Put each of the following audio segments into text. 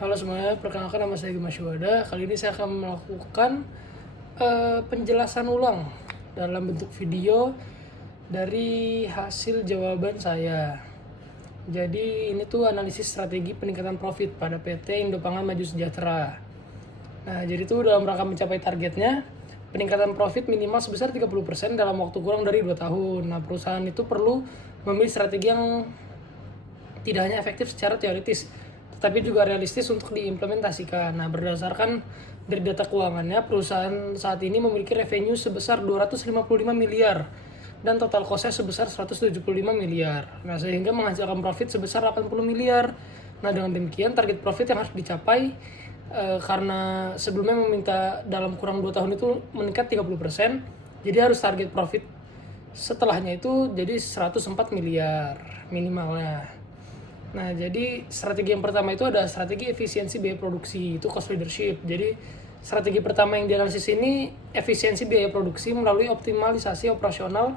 Halo semuanya, perkenalkan nama saya Gema Syuhada. Kali ini saya akan melakukan penjelasan ulang dalam bentuk video dari hasil jawaban saya. Jadi ini tuh analisis strategi peningkatan profit pada PT Indopangan Maju Sejahtera. Nah, jadi tuh dalam rangka mencapai targetnya, peningkatan profit minimal sebesar 30% dalam waktu kurang dari 2 tahun. Nah, perusahaan itu perlu memilih strategi yang tidak hanya efektif secara teoritis, tetapi juga realistis untuk diimplementasikan. Nah, berdasarkan dari data keuangannya, perusahaan saat ini memiliki revenue sebesar 255 miliar dan total cost-nya sebesar 175 miliar. Nah, sehingga menghasilkan profit sebesar 80 miliar. Nah, dengan demikian target profit yang harus dicapai karena sebelumnya meminta dalam kurang 2 tahun itu meningkat 30%, jadi harus target profit setelahnya itu jadi 104 miliar minimalnya. Nah, jadi strategi yang pertama itu ada strategi efisiensi biaya produksi, itu cost leadership. Jadi, strategi pertama yang dianalisis ini efisiensi biaya produksi melalui optimalisasi operasional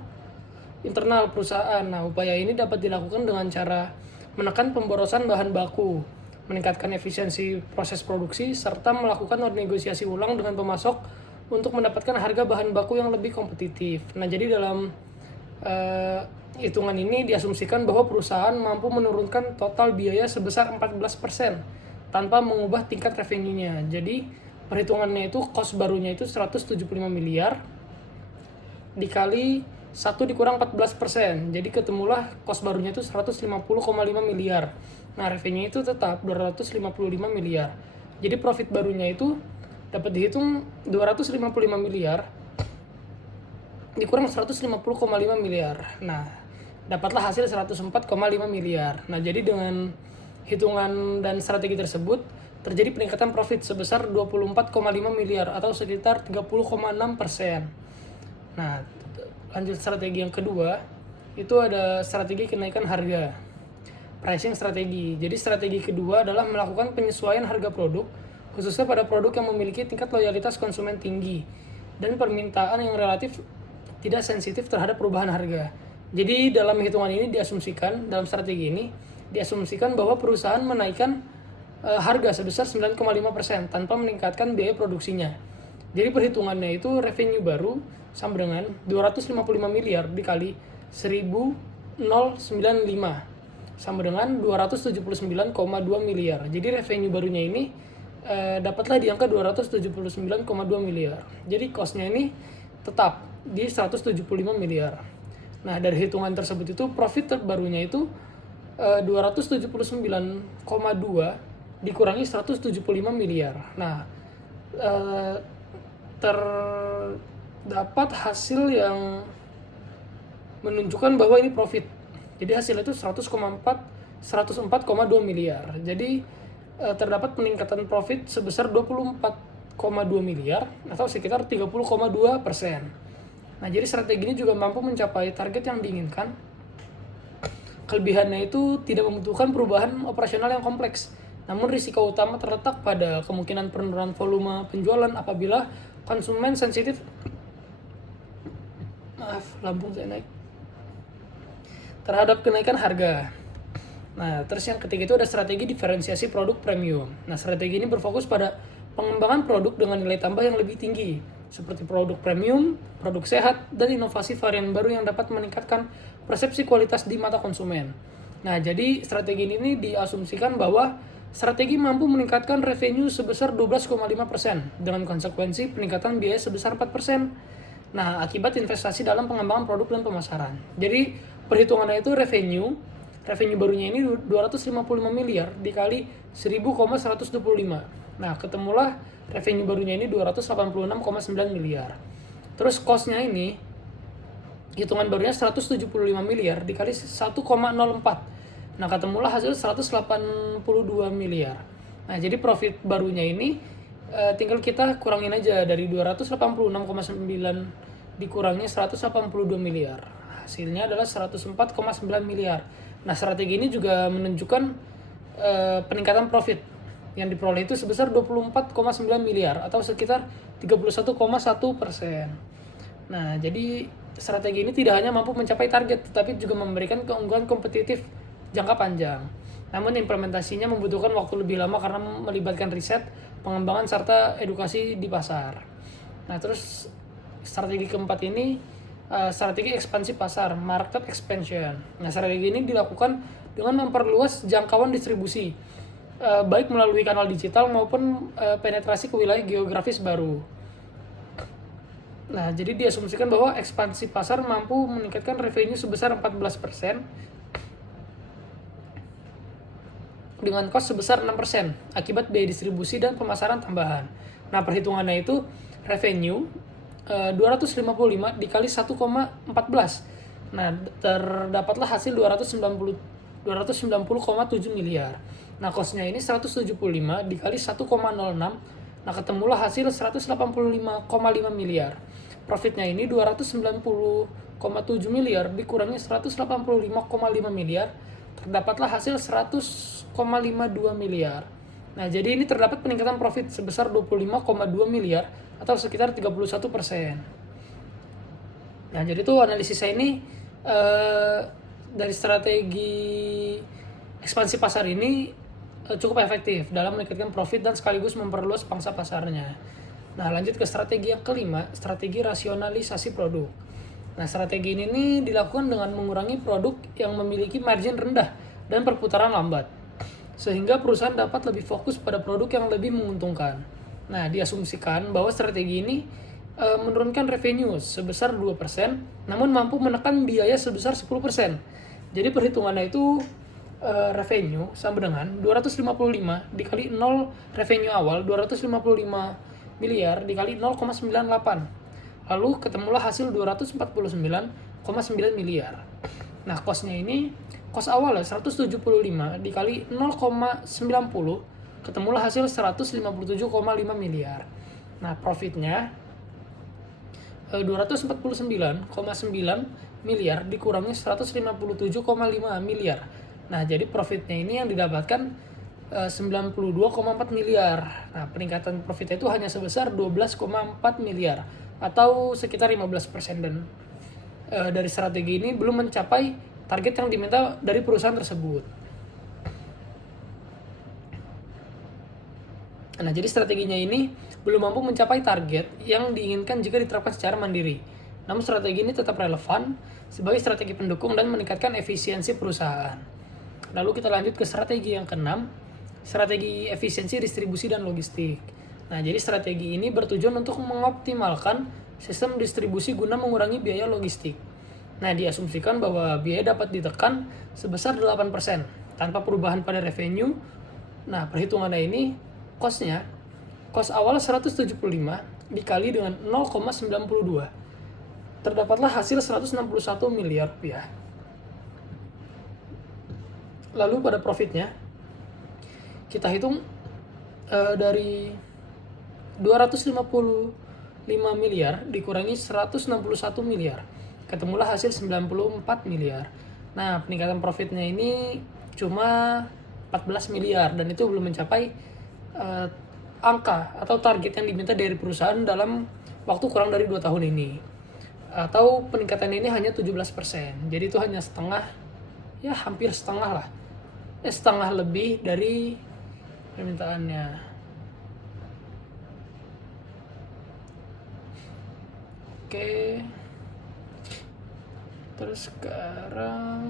internal perusahaan. Nah, upaya ini dapat dilakukan dengan cara menekan pemborosan bahan baku, meningkatkan efisiensi proses produksi, serta melakukan negosiasi ulang dengan pemasok untuk mendapatkan harga bahan baku yang lebih kompetitif. Nah, jadi dalam hitungan ini diasumsikan bahwa perusahaan mampu menurunkan total biaya sebesar 14% tanpa mengubah tingkat revenue-nya. Jadi perhitungannya itu cost barunya itu 175 miliar dikali 1 dikurang 14%. Jadi ketemulah cost barunya itu 150,5 miliar. Nah, revenue itu tetap 255 miliar. Jadi profit barunya itu dapat dihitung 255 miliar dikurang 150,5 miliar. Nah, dapatlah hasil 104,5 miliar. Nah, jadi dengan hitungan dan strategi tersebut terjadi peningkatan profit sebesar 24,5 miliar atau sekitar 30,6%. Nah, lanjut strategi yang kedua, itu ada strategi kenaikan harga. Pricing strategi. Jadi strategi kedua adalah melakukan penyesuaian harga produk, khususnya pada produk yang memiliki tingkat loyalitas konsumen tinggi dan permintaan yang relatif tidak sensitif terhadap perubahan harga. Jadi dalam hitungan ini diasumsikan, dalam strategi ini diasumsikan bahwa perusahaan menaikkan harga sebesar 9,5% tanpa meningkatkan biaya produksinya. Jadi perhitungannya itu revenue baru sama dengan 255 miliar dikali 1095 sama dengan 279,2 miliar. Jadi revenue barunya ini dapatlah di angka 279,2 miliar. Jadi cost-nya ini tetap di 175 miliar. Nah, dari hitungan tersebut itu profit terbarunya itu 279,2 dikurangi 175 miliar. Nah, terdapat hasil yang menunjukkan bahwa ini profit. Jadi hasilnya itu 104,2 miliar. Jadi terdapat peningkatan profit sebesar 24,2 miliar atau sekitar 30,2%. Nah, jadi strategi ini juga mampu mencapai target yang diinginkan. Kelebihannya itu tidak membutuhkan perubahan operasional yang kompleks. Namun risiko utama terletak pada kemungkinan penurunan volume penjualan apabila konsumen sensitif lambung saya naik terhadap kenaikan harga. Nah, terus yang ketiga itu ada strategi diferensiasi produk premium. Nah, strategi ini berfokus pada pengembangan produk dengan nilai tambah yang lebih tinggi, seperti produk premium, produk sehat, dan inovasi varian baru yang dapat meningkatkan persepsi kualitas di mata konsumen. Nah, jadi strategi ini diasumsikan bahwa strategi mampu meningkatkan revenue sebesar 12,5% dengan konsekuensi peningkatan biaya sebesar 4%. Nah, akibat investasi dalam pengembangan produk dan pemasaran. Jadi, perhitungannya itu revenue barunya ini 255 miliar dikali 1000,125. Nah, ketemulah revenue barunya ini 286,9 miliar. Terus cost-nya ini hitungan barunya 175 miliar dikali 1,04. Nah, ketemulah hasil 182 miliar. Nah, jadi profit barunya ini tinggal kita kurangin aja dari 286,9 dikurangi 182 miliar. Hasilnya adalah 104,9 miliar. Nah, strategi ini juga menunjukkan peningkatan profit yang diperoleh itu sebesar 24,9 miliar atau sekitar 31,1%. Nah, jadi strategi ini tidak hanya mampu mencapai target, tetapi juga memberikan keunggulan kompetitif jangka panjang. Namun implementasinya membutuhkan waktu lebih lama karena melibatkan riset, pengembangan, serta edukasi di pasar. Nah, terus strategi keempat ini strategi ekspansi pasar, market expansion. Nah, strategi ini dilakukan dengan memperluas jangkauan distribusi, baik melalui kanal digital maupun penetrasi ke wilayah geografis baru. Nah, jadi diasumsikan bahwa ekspansi pasar mampu meningkatkan revenue sebesar 14% dengan cost sebesar 6% akibat biaya distribusi dan pemasaran tambahan. Nah, perhitungannya itu revenue 255 dikali 1,14. Nah, terdapatlah hasil 290,7 miliar. Nah, cost-nya ini 175 dikali 1,06. Nah, ketemulah hasil 185,5 miliar. Profitnya ini 290,7 miliar dikurangi 185,5 miliar. Terdapatlah hasil 100,52 miliar. Nah, jadi ini terdapat peningkatan profit sebesar 25,2 miliar atau sekitar 31%. Nah, jadi tuh analisis saya ini dari strategi ekspansi pasar ini cukup efektif dalam meningkatkan profit dan sekaligus memperluas pangsa pasarnya. Nah, lanjut ke strategi yang kelima, strategi rasionalisasi produk. Nah, strategi ini nih dilakukan dengan mengurangi produk yang memiliki margin rendah dan perputaran lambat, sehingga perusahaan dapat lebih fokus pada produk yang lebih menguntungkan. Nah, diasumsikan bahwa strategi ini menurunkan revenue sebesar 2%, namun mampu menekan biaya sebesar 10%. Jadi perhitungannya itu revenue sama dengan 255 dikali 0 revenue awal 255 miliar dikali 0,98. Lalu ketemulah hasil 249,9 miliar. Nah, cost-nya ini cost awalnya 175 dikali 0,90, ketemulah hasil 157,5 miliar. Nah, profitnya 249,9 miliar dikurangi 157,5 miliar. Nah, jadi profitnya ini yang didapatkan 92,4 miliar. Nah, peningkatan profitnya itu hanya sebesar 12,4 miliar atau sekitar 15%, dan dari strategi ini belum mencapai target yang diminta dari perusahaan tersebut. Nah, jadi strateginya ini belum mampu mencapai target yang diinginkan jika diterapkan secara mandiri. Namun strategi ini tetap relevan sebagai strategi pendukung dan meningkatkan efisiensi perusahaan. Lalu kita lanjut ke strategi yang keenam, strategi efisiensi distribusi dan logistik. Nah, jadi strategi ini bertujuan untuk mengoptimalkan sistem distribusi guna mengurangi biaya logistik. Nah, diasumsikan bahwa biaya dapat ditekan sebesar 8% tanpa perubahan pada revenue. Nah, perhitungannya ini cost awal 175 dikali dengan 0,92. Terdapatlah hasil 161 miliar rupiah. Lalu pada profitnya kita hitung dari 255 miliar dikurangi 161 miliar. Ketemulah hasil 94 miliar. Nah, peningkatan profitnya ini cuma 14 miliar dan itu belum mencapai angka atau target yang diminta dari perusahaan dalam waktu kurang dari 2 tahun ini. Atau peningkatan ini hanya 17%. Jadi itu hanya setengah, ya hampir setengah lah. Setengah lebih dari permintaannya. Oke. Terus sekarang,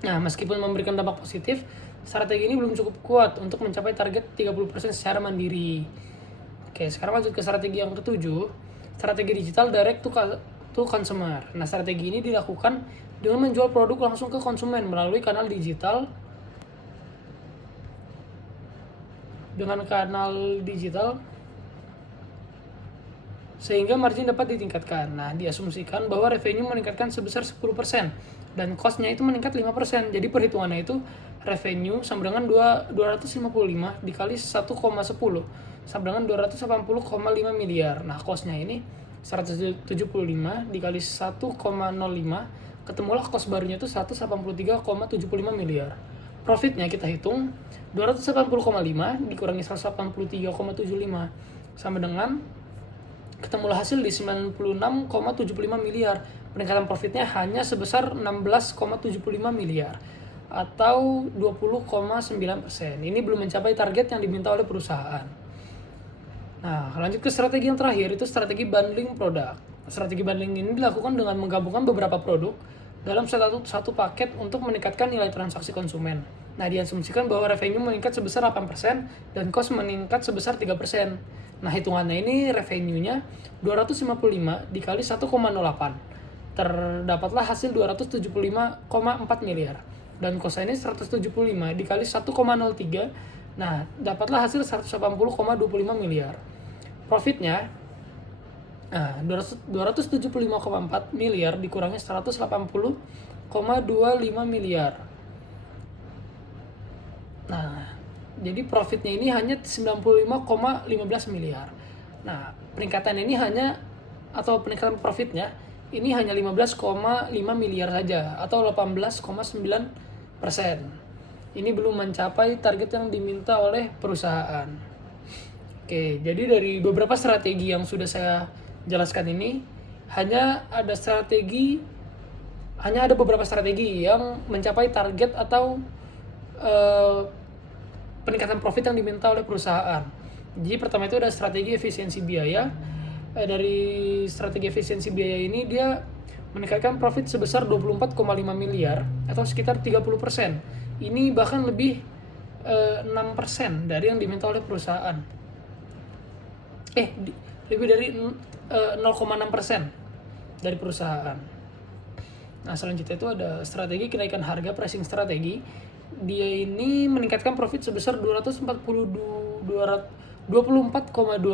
nah, meskipun memberikan dampak positif, strategi ini belum cukup kuat untuk mencapai target 30% secara mandiri. Oke, sekarang lanjut ke strategi yang ketujuh, strategi digital direct to consumer. Nah, strategi ini dilakukan dengan menjual produk langsung ke konsumen melalui kanal digital. Sehingga margin dapat ditingkatkan. Nah, diasumsikan bahwa revenue meningkatkan sebesar 10% dan cost-nya itu meningkat 5%. Jadi perhitungannya itu revenue sama dengan 255 dikali 1,10 sama dengan 280,5 miliar. Nah, cost-nya ini 175 dikali 1,05, ketemulah cost barunya itu 183,75 miliar. Profitnya kita hitung 280,5 dikurangi 183,75 sama dengan, ketemulah hasil di 96,75 miliar. Peningkatan profitnya hanya sebesar 16,75 miliar. atau 20,9%. Ini belum mencapai target yang diminta oleh perusahaan. Nah, lanjut ke strategi yang terakhir, itu strategi bundling produk. Strategi bundling ini dilakukan dengan menggabungkan beberapa produk dalam satu paket untuk meningkatkan nilai transaksi konsumen. Nah, diasumsikan bahwa revenue meningkat sebesar 8% dan cost meningkat sebesar 3%. Nah, hitungannya ini revenue-nya 255 dikali 1,08. Terdapatlah hasil 275,4 miliar. Dan cost ini 175 dikali 1,03. Nah, dapatlah hasil 180,25 miliar. Profitnya 275,4 miliar dikurangi 180,25 miliar. Nah, jadi profitnya ini hanya 95,15 miliar. Nah, peningkatan ini peningkatan profitnya ini hanya 15,5 miliar saja atau 18,9%. Ini belum mencapai target yang diminta oleh perusahaan. Oke, jadi dari beberapa strategi yang sudah saya jelaskan ini, hanya ada beberapa strategi yang mencapai target atau peningkatan profit yang diminta oleh perusahaan. Jadi pertama itu ada strategi efisiensi biaya. Dari strategi efisiensi biaya ini dia meningkatkan profit sebesar 24,5 miliar atau sekitar 30%. Ini bahkan lebih 6% dari yang diminta oleh perusahaan. Lebih dari 0,6% dari perusahaan. Nah, selanjutnya itu ada strategi kenaikan harga, pricing strategi. Dia ini meningkatkan profit sebesar 24,2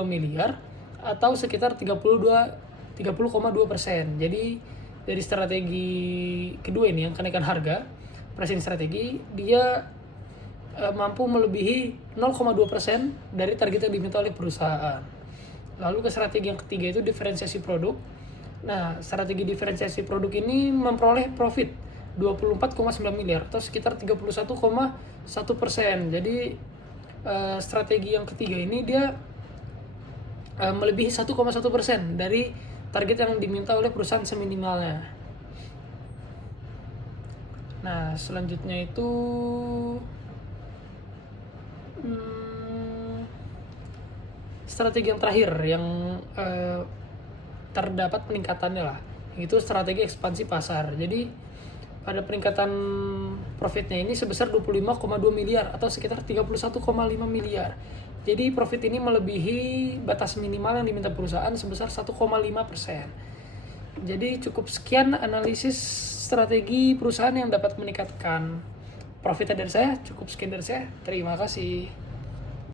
miliar atau sekitar 30,2%. Jadi dari strategi kedua ini yang kenaikan harga, pricing strategi, dia mampu melebihi 0,2% dari target yang diminta oleh perusahaan. Lalu ke strategi yang ketiga itu diferensiasi produk. Nah, strategi diferensiasi produk ini memperoleh profit 24,9 miliar atau sekitar 31,1%. Jadi strategi yang ketiga ini dia melebihi 1,1% dari target yang diminta oleh perusahaan seminimalnya. Nah, selanjutnya itu strategi yang terakhir yang terdapat peningkatannya lah, itu strategi ekspansi pasar. Jadi pada peningkatan profitnya ini sebesar 25,2 miliar atau sekitar 31,5 miliar. Jadi profit ini melebihi batas minimal yang diminta perusahaan sebesar 1,5%. Jadi cukup sekian analisis strategi perusahaan yang dapat meningkatkan profit dari saya. Cukup sekian dari saya. Terima kasih.